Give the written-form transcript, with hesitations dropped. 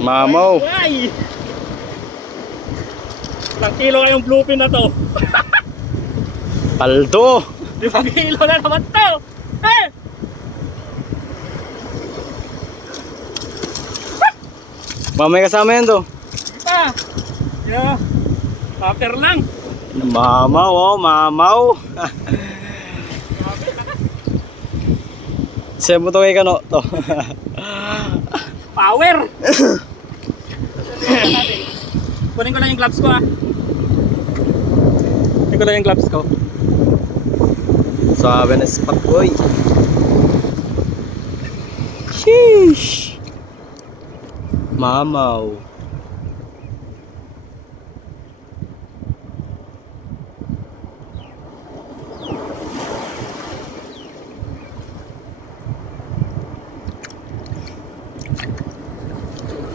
Mamaw. Ay! Ilang kilo kayong bluefin na to? Paldo. 5 kilo na naman to! Eh! Mamay kasama yan to. Pa! Yeah. Paper lang. Mamaw, oh, mamaw. Sebo to kay kano to. Power! Kunin ko lang yung gloves ko ah. Kunin ko lang yung gloves ko. Sabi na spot boy. Sheesh. Mamaw.